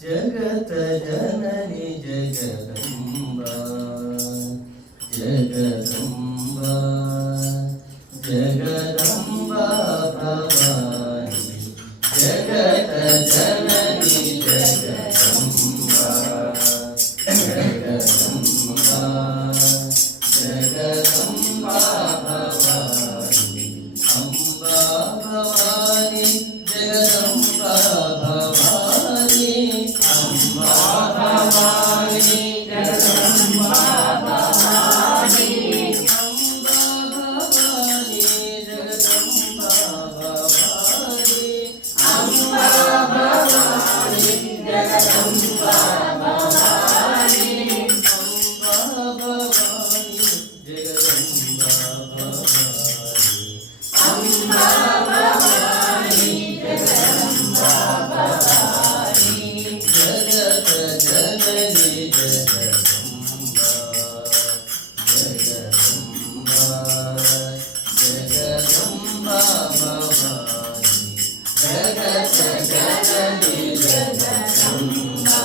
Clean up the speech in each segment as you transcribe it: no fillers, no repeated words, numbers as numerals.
Jagat Janani Jagdamba Jagdamba Jagdamba Bhavani Jagat Janani Jagdamba Jagdamba Jagdamba Bhavani Amba Bhavani Jagdamba Bhavani Amba Bhavani Jagdamba Bhavani Amba Bhavani Jagdamba Bhavani Amba Bhavani Jagdamba Bhavani Amba Bhavani Jagdamba Bhavani Amba Bhavani Jagdamba Bhavani Jagat Janani Jagdamba Jagdamba Jagdamba Bhavani Jagat Janani Jagdamba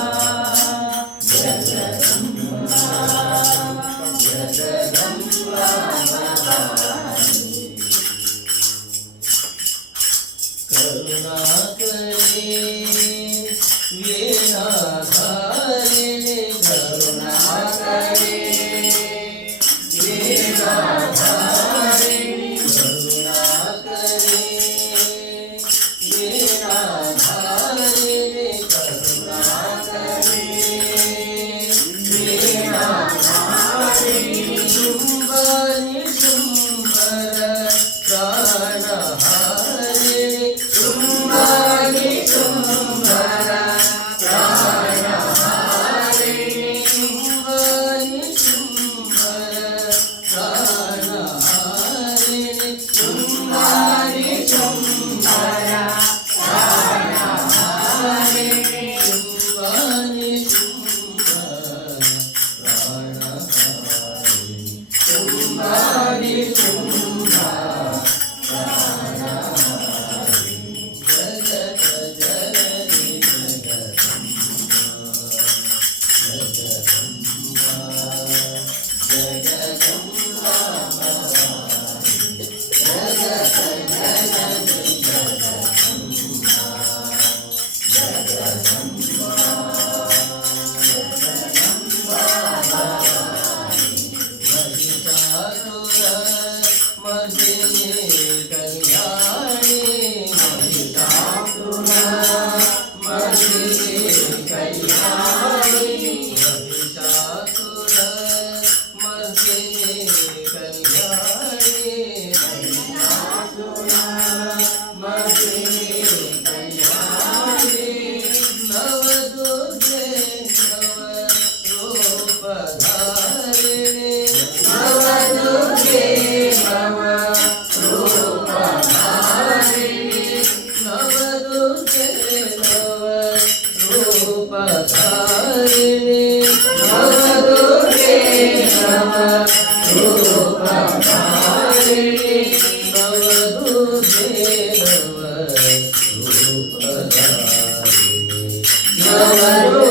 Jagdamba Jagdamba Bhavani करुणाकरी वीणाधारिणी करुणाकरी वीणाधारिणी करुणाकरी वीणाधारिणी करुणाकरी वीणाधारिणी शुंभनि शुंभर प्राणहारिणी शुंभनि शुंभर प्राणहारिणी शुंभनि शुंभर प्राणहारिणी शुंभनि शुंभर प्राणहारिणी शुंभनि शुंभर प्राणहारिणी शुंभनि शुंभर प्राणहारिणी Jagat Janani Jagdamba Jagdamba Bhavani Jagat Janani Jagdamba Jagdamba Jagdamba Bhavani Mahishasura Mardini Kalyani Mahishasura Mardini Kalyani Mahishasura Mardini Kalyani Mahishasura Mardini Kalyani नवदुर्गे नवरूपधारिणी नवदुर्गे नवरूपधारिणी नवदुर्गे नवरूपधारिणी नवदुर्गे नवरूपधारिणी नवदुर्गे नवरूपधारिणी नवदुर्गे